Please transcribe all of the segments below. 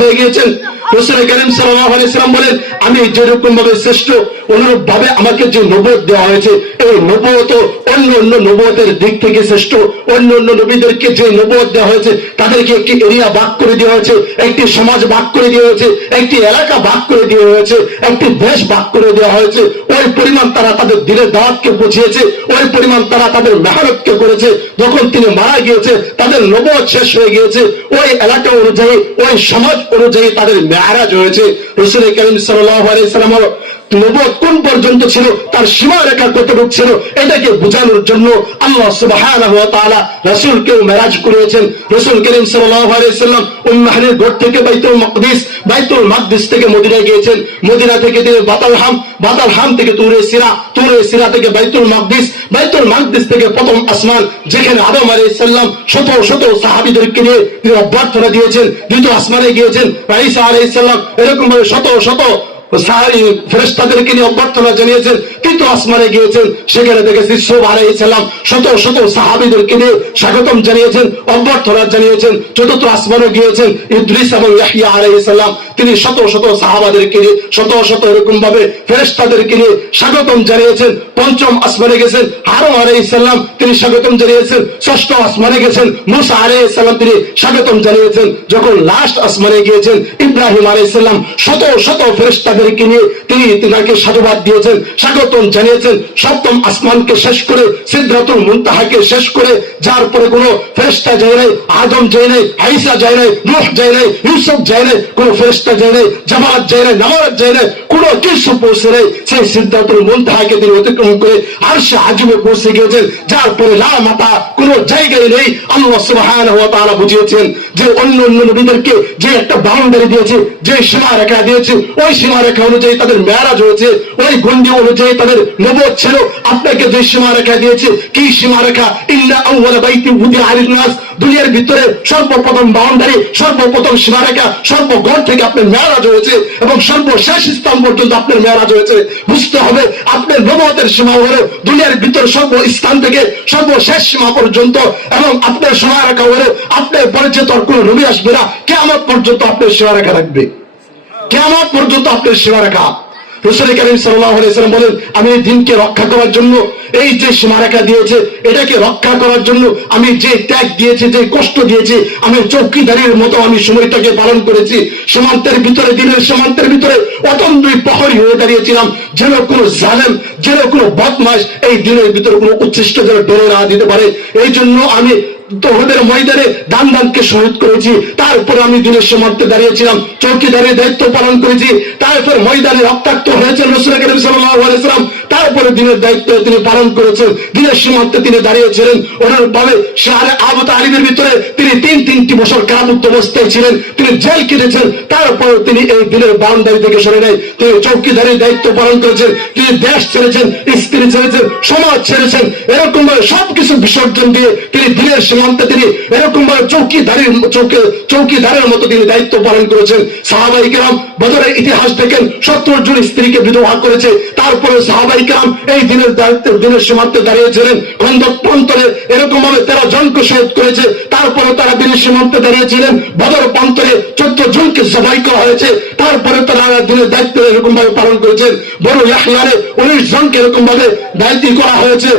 হয়ে গিয়েছেন। রসুল করিম সাল্লাম বলেন, আমি যেরকম ভাবে শ্রেষ্ঠ অনুরূপ ভাবে আমাকে যে নবুয়ত দেওয়া হয়েছে, এই নবুয়ত অন্য অন্য নবুয়তের দিক থেকে শ্রেষ্ঠ। অন্য অন্য নবীদেরকে যে নবুয়ত দেওয়া হয়েছে, তাদেরকে একটি এরিয়া ভাগ করে দেওয়া হয়েছে, একটি সমাজ ভাগ করে দেওয়া হয়েছে, একটি এলাকা ভাগ করে দেওয়া হয়েছে, একটি দেশ ভাগ করে দেওয়া হয়েছে। ওই পরিমাণ তারা তাদের দিলের দাওয়াতকে বুঝিয়েছে, ওই পরিমাণ তারা তাদের মেহনতকে করেছে। যখন তিনি মারা গিয়েছে, তাদের নবদ শেষ হয়ে গিয়েছে। ওই এলাকা অনুযায়ী, ওই সমাজ অনুযায়ী তাদের মেয়ারাজ হয়েছে রসুল করিম সাল্লাম নবদ কোন পর্যন্ত ছিল, তার সীমা রেখা কতটুক ছিল, এটাকে বোঝানোর জন্য আল্লাহ সুবহানাহু ওয়া তাআলা রাসূলকেও মেরাজ করিয়েছেন। রাসূল করিম সাল্লাল্লাহু আলাইহি সাল্লাম উম্মাহনের ঘর থেকে বাইতুল মাকদিস বাইতুল মাকদিস থেকে মদিনায় গিয়েছেন। মদিনা থেকে তিনি বাতালহাম বাতালহাম থেকে তুরে সিরা তুরে সিরা থেকে বাইতুল মাকদিস বাইতুল মাকদিস থেকে প্রথম আসমান, যেখানে আদম আলাইহিস সালাম শত শত সাহাবীদেরকে নিয়ে তিনি অভ্যর্থনা দিয়েছেন। দ্বিতীয় আসমানে গিয়েছেন ঈসা আলাইহিস সালাম এরকম ভাবে শত শত ফেরেস্তাদেরকে নিয়ে অভ্যর্থনা জানিয়েছেন, কিন্তু আসমানে গিয়েছেন, সেখানে দেখেছি শত শত সাহাবিদেরকে নিয়ে স্বাগতম জানিয়েছেন, অভ্যর্থনা জানিয়েছেন, চতুর্থ আসমানে গিয়েছেন, ইদ্রিস এবং ইয়াহিয়া তিনি শত শত সাহাবাদেরকে নিয়ে, শত শত এরকম ভাবে ফেরেস্তাদেরকে নিয়ে স্বাগতম জানিয়েছেন, পঞ্চম আসমানে গেছেন হারম আলাইসাল্লাম তিনি স্বাগতম জানিয়েছেন, ষষ্ঠ আসমানে গেছেন, মুসা আলাইসাল্লাম তিনি স্বাগতম জানিয়েছেন, যখন লাস্ট আসমানে গিয়েছেন, ইব্রাহিম আলাইসাল্লাম শত শত ফেরেস্তাদেরকে নিয়ে তিনি তিনাকে সাধুবাদ দিয়েছেন, স্বাগতম জানিয়েছেন। সপ্তম আসমানকে শেষ করে সিদ্ধাতুল মুনতাহাকে শেষ করে, যার পরে কোনো ফেরেস্তা যায় নাই, আদম যায় নাই আইসা যায় নাই, নূহ যায় নাই, ইউসুফ যায় নাই, কোনো ফেরেস্তা যায় নাই, জামাত যায় নাই, নামাজ যায় নাই, কোনো কিছু পৌঁছে নেই। সেই সিদ্ধাতুল মুনতাহাকে তিনি অতিক্রম করে আর সে আজমে পৌঁছে গিয়েছেন, যার পরে লা মাতা কোনো জায়গায় নেই। আল্লাহ তাআলা বুঝিয়েছেন যে অন্য অন্য নবীদেরকে যে একটা বাউন্ডারি দিয়েছে, যে সীমা রেখা দিয়েছে, ওই সীমা রেখা অনুযায়ী তাদের মেয়ারাজ হয়েছে, ওই গন্ডি অনুযায়ী তাদের নবদ ছিল। আপনাকে যে সীমা রেখা দিয়েছে, কি সীমা রেখা ইন্না আউয়ালা বাইতি আলিন নাস। দুনিয়ার ভিতরে সর্বপ্রথম বাউন্ডারি, সর্বপ্রথম সীমা রেখা সর্বগড় থেকে আপনার মেয়ারাজ হয়েছে এবং সর্বশেষ স্থান পর্যন্ত আপনার মেয়ারাজ হয়েছে। বুঝতে হবে, আপনার নবতের সীমা হলো দুনিয়ার ভিতর সর্ব স্থান থেকে সর্বশেষ সীমা পর্যন্ত এবং আপনার সীমা রেখা হলো আপনার পরিচিত কোনো নবী আসবে না। কেমন পর্যন্ত আপনার সীমা রেখা রাখবে কেমন পর্যন্ত আপনার সীমা রেখা। রসুল করিম সাল্লাম বলেন, আমি দিনকে রক্ষা করার জন্য, এই যে সীমারেখা দিয়েছে, এটাকে রক্ষা করার জন্য আমি যে ত্যাগ দিয়েছি, যে কষ্ট দিয়েছি, আমি চৌকিদারির মতো আমি সময়টাকে পালন করেছি, সীমান্তের ভিতরে, দিনের সীমান্তের ভিতরে অতন্দ্রই প্রহরী হয়ে দাঁড়িয়েছিলাম, যেন কোনো যেন কোনো বদমাস এই দিনের ভিতরে কোনো উচ্ছিষ্ট যেন ডরে না দিতে পারে। এই জন্য আমি তোহদের ময়দানে দান দানকে শহীদ করেছি। তারপরে আমি দিনের সমাপ্তে দাঁড়িয়েছিলাম। চৌকিদারের দায়িত্ব পালন করেছি। তারপর ময়দানে রক্তাক্ত হয়েছেন রসুল করিম সাল্লাম। তারপরে দিনের দায়িত্ব তিনি পালন করেছেন। দিনের সীমান্তে তিনি দাঁড়িয়েছিলেন। ওনার ভাবে শাহরে আবত আলিমের ভিতরে তিনি তিন তিনটি বছর কারামুক্ত অবস্থায় ছিলেন। তিনি জেল কেটেছেন। তারপর তিনি এই দিনের বাউন্ডারি থেকে সরে নেয় তিনি চৌকিদারির দায়িত্ব পালন করেছেন। তিনি দেশ ছেড়েছেন, স্ত্রী ছেড়েছেন, সমাজ ছেড়েছেন। এরকম ভাবে সবকিছু বিসর্জন দিয়ে তিনি দিনের সীমান্তে তিনি এরকম ভাবে চৌকিদারির চৌকি চৌকিদারের মতো তিনি দায়িত্ব পালন করেছেন। সাহাবাই কেরাম বদরের ইতিহাস দেখেন, সত্তর জন স্ত্রীকে বিধবা করেছে। তারপরে সাহাবাই কেরাম এই দিনের দায়িত্ব দিনের সীমান্তে দাঁড়িয়েছিলেন। খন্দক প্রান্তরে এরকম ভাবে তেরো জনকে শহীদ করেছে। তারপরে তারা দিনের সীমান্তে দাঁড়িয়েছিলেন। বদর প্রান্তরে চোদ্দ জনকে জবাই করা হয়েছে। তারপরে তারা দিনের দায়িত্ব এরকম ভাবে পালন করেছেন। বড় ইয়াহিয়ারে উনিশ জনকে এরকম ভাবে দায়িত্ব করা হয়েছে।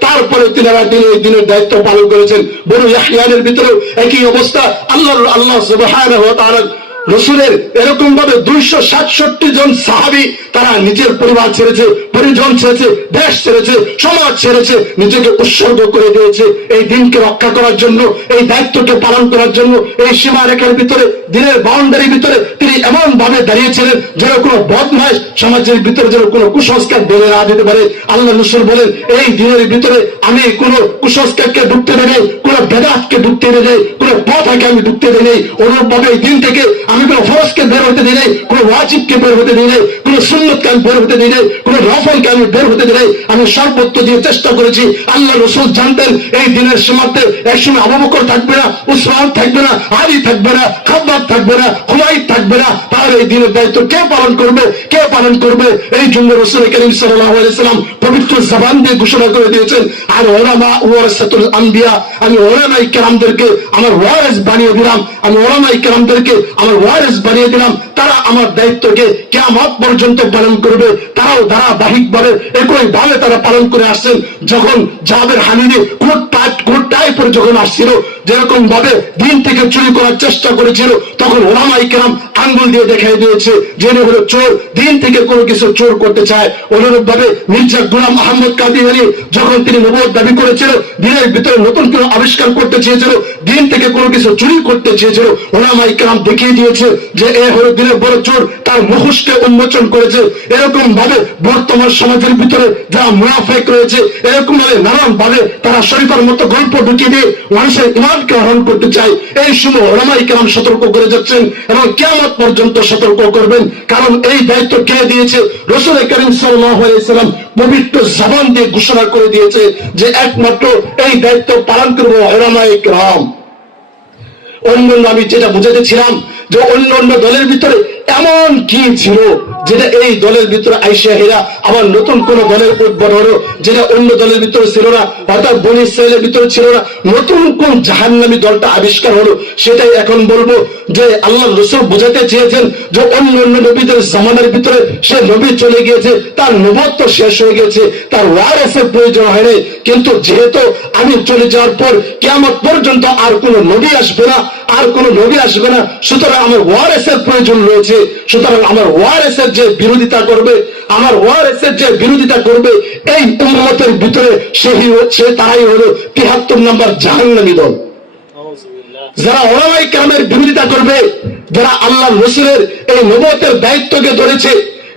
তারপরে এই দিনের দায়িত্ব পালন করেছেন। বড় ইয়াহিয়ানের একই অবস্থা। আল্লাহ আল্লাহ রসুলের এরকম ভাবে দুইশো সাতষট্টি জন সাহাবি তারা নিজের পরিবার ছেড়েছে। পরিজন ছেড়েছে, দেশ ছেড়েছে, সমাজ ছেড়েছে, নিজেকে উৎসর্গ করে দিয়েছে। এই দিনকে রক্ষা করার জন্য, এই দায়িত্বকে পালন করার জন্য, এই সীমা রেখার ভিতরে, দিনের বাউন্ডারির ভিতরে তিনি এমন ভাবে দাঁড়িয়েছিলেন যেন কোনো বদমাস সমাজের ভিতরে যেন কোনো কুসংস্কার বেড়ে না দিতে পারে। আল্লাহ রসুল বলেন, এই দিনের ভিতরে আমি কোনো কুসংস্কারকে ঢুকতে নেই কোনো বেদাতকে ঢুকতে নেই কোনো পথাকে আমি ঢুকতে দেয় নেই অনুরূপ ভাবে এই দিন থেকে আমি কোনো ফরজকে বের হতে দিই কোনো ওয়াজিবকে বের হতে দিই কোনো সুন্নতকে আমি বের হতে দিই কোনো রফল জীবনকে আমি বের হতে দিলে আমি সর্বত্র দিয়ে চেষ্টা করেছি। আল্লাহ রসুল জানতেন, এই দিনের সীমাতে একসময় আবু বকর থাকবে না, উসমান থাকবে না, আলী থাকবে না খাব্বাব থাকবে না, হুমায়ুন থাকবে না। তাহলে এই দিনের দায়িত্ব কে পালন করবে? কে পালন করবে? এই জন্য রসুল করিম সাল্লাম পবিত্র জবান দিয়ে ঘোষণা করে দিয়েছেন, আর ওলামা ওয়ারাসাতুল আম্বিয়া আমি ওলামাই কেরামদেরকে আমার ওয়ারেস বানিয়ে দিলাম, আমি ওলামাই কেরামদেরকে আমার ওয়ারেস বানিয়ে দিলাম। তারা আমার দায়িত্বকে কেমন পর্যন্ত পালন করবে, তারাও ধারাবাহিক ভাবে একই ভাবে তারা পালন করে আসছেন যখন জাবের হানিরে কোট টাইট টাইপের যখন আসছিল, যেরকম ভাবে দিন থেকে চুরি করার চেষ্টা করেছিল, তখন ওলামাই কেরাম আঙ্গুল দিয়ে দেখাই দিয়েছে, জেনে হলো চোর, দিন থেকে কোনো কিছু চোর করতে চায়। অনুরূপ ভাবে মির্জা গুলাম আহমদ কাদিয়ানি যখন তিনি নবদ দাবি করেছিল, দিনের ভিতরে নতুন কোনো আবিষ্কার করতে চেয়েছিল, দিন থেকে কোনো কিছু চুরি করতে চেয়েছিল, ওলামাই কেরাম দেখিয়ে দিয়েছে যে, এ হলো দিনের বড় চোর, তার মুখোশকে উন্মোচন করেছে। এরকম ভাবে বর্তমান সমাজের ভিতরে যারা মুনাফেক রয়েছে, এরকম ভাবে নানান ভাবে তারা শরীফের মতো গল্প ঢুকিয়ে দিয়ে মানুষের ইমানকে হরণ করতে চায় এই সময় ওলামাই কেরাম সতর্ক করে যাচ্ছেন এবং কেমন পর্যন্ত সতর্ক করবেন। কারণ এই দায়িত্ব কে দিয়েছে? রসুল করিম সাল্লাম পবিত্র জবান দিয়ে ঘোষণা করে দিয়েছে যে একমাত্র এই দায়িত্ব পালন করব ওলামাই কেরাম। অন্য আমি যেটা বুঝাতেছিলাম যে অন্য অন্য দলের ভিতরে এমন কি ছিল? যেটা এই দলের ভিতরে আইসিয়া হেরা আবার নতুন কোন দলের উদ্ভব হলো, যেটা অন্য দলের ভিতরে ছিল না অর্থাৎ বনি ইসরায়েলের ভিতরে ছিল না, নতুন কোন জাহান্নামী দলটা আবিষ্কার হলো, সেটাই এখন বলব যে আল্লাহ রসুল বোঝাতে চেয়েছেন যে অন্য অন্য নবীদের জামানের ভিতরে সে নবী চলে গিয়েছে, তার নবত্ব শেষ হয়ে গেছে, তার ওয়ারেসের প্রয়োজন হয়নি কিন্তু যেহেতু আমি চলে যাওয়ার পর কেমন পর্যন্ত আর কোন নবী আসবে না আর কোন নবী আসবে না। সুতরাং আমার ওয়ারেসের প্রয়োজন রয়েছে। সুতরাং আমার ওয়ারেসের যে বিরোধিতা করবে, আমার ওয়ারেসের যে বিরোধিতা করবে, এই উম্মতের ভিতরে সেই সে তারাই হলো তিহাত্তর নম্বর জাহান্নামী দল। যারা ওলামাই কেরামের বিরোধিতা করবে, যারা আল্লাহ রসুলের এই নবতের দায়িত্বকে ধরেছে,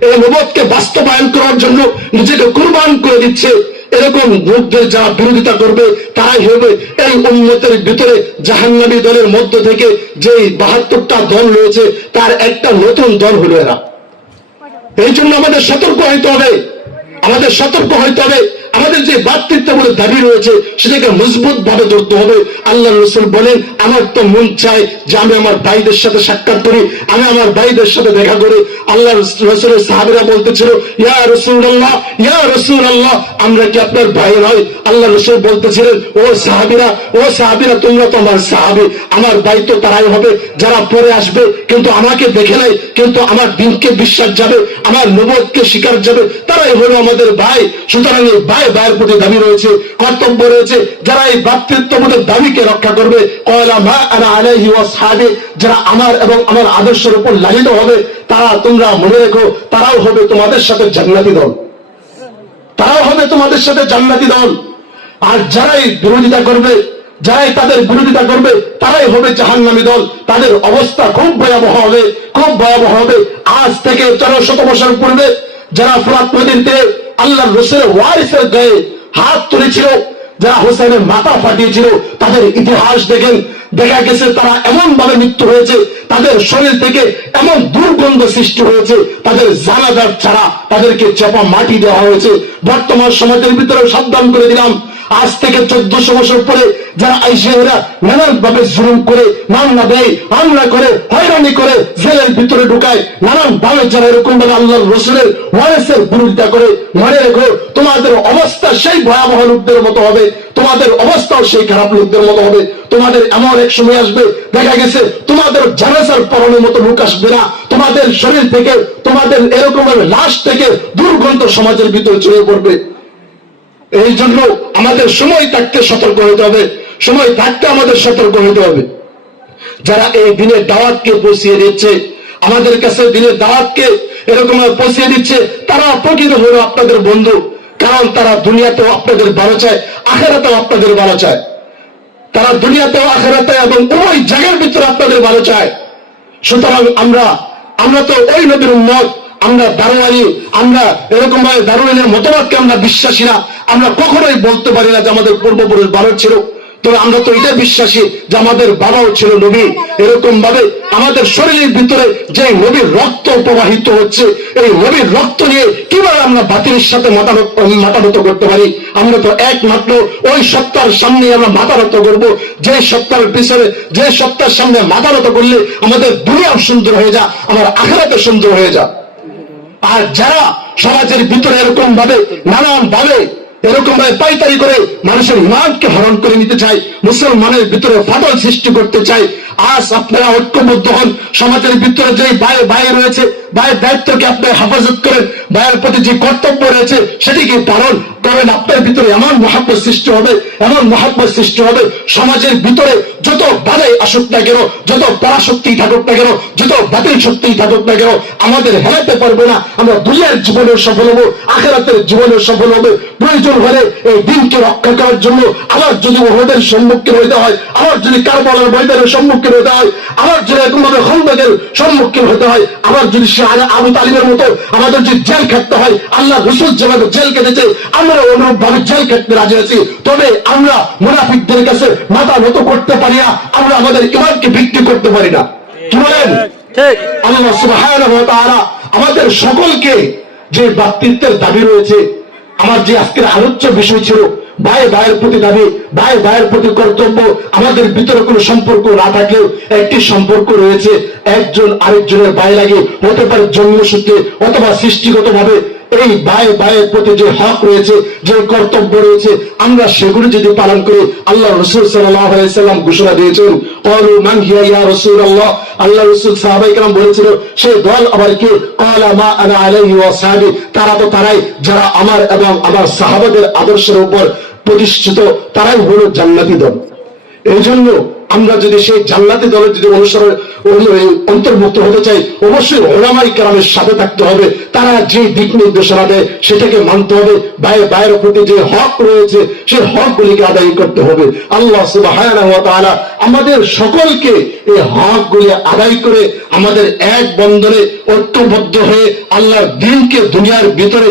এই নবতকে বাস্তবায়ন করার জন্য নিজেকে কুরবান করে দিচ্ছে এরকম লোকদের যারা বিরোধিতা করবে, তারাই হবে এই উন্মতের ভিতরে জাহান্নাবী দলের মধ্য থেকে যে বাহাত্তরটা দল রয়েছে, তার একটা নতুন দল হলো এরা। এই জন্য আমাদের সতর্ক হইতে হবে। আমাদের সতর্ক হইতে হবে। আমাদের যে বাতৃত্ববোধের দাবি রয়েছে, সেটাকে মজবুত ভাবে ধরতে হবে। আল্লাহ রসুল বলেন, আমার তো মন চাই যে আমি আমার ভাইদের সাথে সাক্ষাৎ করি, আমি আমার ভাইদের সাথে দেখা করি। আল্লাহ রসুলের সাহাবিরা বলতেছিল, ইয়া রসুল আল্লাহ ইয়া রসুল আল্লাহ আমরা কি আপনার ভাই নয়? আল্লাহ রসুল বলতেছিলেন, ও সাহাবিরা ও সাহাবিরা, তোমরা তো আমার সাহাবি। আমার ভাই তো তারাই হবে। যারা পরে আসবে, কিন্তু আমাকে দেখে নাই কিন্তু আমার দিনকে বিশ্বাস যাবে, আমার নবদকে স্বীকার যাবে। তারাই হলো আমাদের ভাই, সুতরাং এই ভাই ভাইয়ের প্রতি দাবি রয়েছে, কর্তব্য রয়েছে যারা এই ভ্রাতৃত্ববোধের দাবিকে রক্ষা করবে, কয়লা মা আনা আলাইহি ওয়া যারা আমার এবং আমার আদর্শের উপর লালিত হবে, তারা তোমরা মনে রেখো, তারাও হবে তোমাদের সাথে জান্নাতি দল। তারাও হবে তোমাদের সাথে জান্নাতি দল। আর যারাই বিরোধিতা করবে, যারাই তাদের বিরোধিতা করবে, তারাই হবে জাহান্নামী দল। তাদের অবস্থা খুব ভয়াবহ হবে, খুব ভয়াবহ হবে। আজ থেকে তেরো শত বছর পূর্বে যারা ফরাত নদীতে আল্লাহ রসুলের ওয়ারিসের গায়ে হাত তুলেছিল, যারা হোসেনের মাথা ফাটিয়েছিল, তাদের ইতিহাস দেখেন, দেখা গেছে তারা এমন ভাবে মৃত্যু হয়েছে, তাদের শরীর থেকে এমন দুর্গন্ধ সৃষ্টি হয়েছে, তাদের জানাজার ছাড়া তাদেরকে চাপা মাটি দেওয়া হয়েছে। বর্তমান সমাজের ভিতরে সাবধান করে দিলাম। আজ থেকে চোদ্দশো বছর পরে যারা আইসিয়ারা নানান ভাবে জুলুম করে, মামলা দেয়, হামলা করে, হয়রানি করে, জেলের ভিতরে ঢুকায় নানান ভাবে যারা এরকম ভাবে আল্লাহ রসুলের ওয়ারেসের বিরোধিতা করে মনে রেখো, তোমাদের অবস্থা সেই ভয়াবহ লোকদের মতো হবে, তোমাদের অবস্থাও সেই খারাপ লোকদের মতো হবে, তোমাদের এমন এক সময় আসবে, দেখা গেছে তোমাদের জানাজার পরনের মতো লোক আসবে না, তোমাদের শরীর থেকে, তোমাদের এরকম লাশ থেকে দুর্গন্ধ সমাজের ভিতরে ছড়িয়ে পড়বে। এই জন্য আমাদের সময় থাকতে সতর্ক হতে হবে। সময় থাকতে আমাদের সতর্ক হতে হবে। যারা এই দিনের দাওয়াতকে পৌঁছিয়ে দিচ্ছে, আমাদের কাছে দিনের দাওয়াতকে এরকম পৌঁছিয়ে দিচ্ছে, তারা প্রকৃত হলো আপনাদের বন্ধু, কারণ তারা দুনিয়াতেও আপনাদের ভালো চায়, আখেরাতেও আপনাদের ভালো চায়। তারা দুনিয়াতেও আখেরাতে এবং ওই জায়গার ভিতরে আপনাদের ভালো চায়। সুতরাং আমরা আমরা তো ওই নদীর উন্মত আমরা দারোয়ানি, আমরা এরকম ভাবে দারোয়ানের মতবাদকে আমরা বিশ্বাসী না। আমরা কখনোই বলতে পারি না যে আমাদের পূর্বপুরুষ ভালো ছিল। তবে আমরা তো এটা বিশ্বাসী যে আমাদের বাবাও ছিল নবী। এরকম ভাবে আমাদের শরীরের ভিতরে যে নবীর রক্ত প্রবাহিত হচ্ছে, এই নবীর রক্ত নিয়ে কীভাবে আমরা বাতিলের সাথে মাথা নত- মাথা নত করতে পারি? আমরা তো একমাত্র ওই সত্তার সামনে আমরা মাথা নত করব। যে সত্তার পিছনে, যে সত্তার সামনে মাতানত করলে আমাদের দুনিয়াও সুন্দর হয়ে যা, আমার আখেরাতে সুন্দর হয়ে যা। আর যারা সমাজের ভিতরে এরকম ভাবে, নানান ভাবে এরকম ভাবে পাইতারি করে মানুষের ইমানকে হরণ করে নিতে চায়, মুসলমানের ভিতরে ফাটল সৃষ্টি করতে চায়, আজ আপনারা ঐক্যবদ্ধ হন, সমাজের ভিতরে যে বায়ে রয়েছে বায়ের দায়িত্বকে আপনি হেফাজত করেন বায়ের প্রতি যে কর্তব্য রয়েছে সেটিকে পালন করেন। আপনার ভিতরে এমন মহাব্বত সৃষ্টি হবে, এমন মহাব্বত সৃষ্টি হবে, সমাজের ভিতরে যত বাধাই আসুক না কেন, যত পরাশক্তি থাকুক না কেন, যত বাতিল শক্তি থাকুক না কেন, আমাদের হেরাতে পারবে না। আমরা দুনিয়ার জীবনে সফল হব, আখেরাতের জীবনে সফল হবে। প্রয়োজন হলে এই দিনকে রক্ষা করার জন্য আবার যদি ওহদের সম্মুখীন হইতে হয়, আবার যদি কারবালার ময়দানের সম্মুখীন হতে হয়, আবার যদি এরকম ভাবে খন্দকের সম্মুখীন হতে হয়, আবার যদি সে আবু তালিমের মতো আমাদের যদি জেল খাটতে হয় আল্লাহ রসুল যেভাবে জেল কেটেছে আমরা অনুরূপ ভাবে জেল খাটতে রাজি আছি। তবে আমরা মুনাফিকদের কাছে মাথা নত করতে পারি না আমরা আমাদের ইমানকে বিক্রি করতে পারি না। কি বলেন? আল্লাহ তাআলা আমাদের সকলকে যে ব্যক্তিত্বের দাবি রয়েছে আমার যে আজকের আলোচ্য বিষয় ছিল ভাই, ভাইয়ের প্রতি দাবি, ভাই, ভাইয়ের প্রতি কর্তব্য, আমাদের ভিতরে কোনো সম্পর্ক না থাকলেও একটি সম্পর্ক রয়েছে, একজন আরেকজনের ভাই লাগে, হতে পারে জন্মসূত্রে অথবা সৃষ্টিগত ভাবে এই ভাই, ভাইয়ের প্রতি যে হক রয়েছে, যে কর্তব্য রয়েছে, আমরা সেগুলি যদি পালন করি, আল্লাহ রসুল সাল্লাম ঘোষণা দিয়েছেন, কলু মান হিয়া রসুল আল্লাহ আল্লাহ রসুল সাহাবাই কালাম বলেছিল, সে দল আবার কি? কলা মা আনা আলাইহি ওয়া সাহাবি। তারা তো তারাই, যারা আমার এবং আমার সাহাবাদের আদর্শের উপর প্রতিষ্ঠিত, তারাই হলো জান্নাতি দল। এই জন্য আমরা যদি সেই জান্নাতি দলের যদি অনুসরণ অনু- অন্তর্ভুক্ত হতে চাই, অবশ্যই ওলামাই কালামের সাথে থাকতে হবে। তারা যে দিক নির্দেশনা দেয়, সেটাকে মানতে হবে। ভাই ভাইয়ের প্রতি যে হক রয়েছে, সেই হক গুলিকে আদায় করতে হবে। আল্লাহ সুবহানাহু আমাদের সকলকে এই হক গুলি আদায় করে আমাদের এক বন্ধনে ঐক্যবদ্ধ হয়ে আল্লাহর দিনকে দুনিয়ার ভিতরে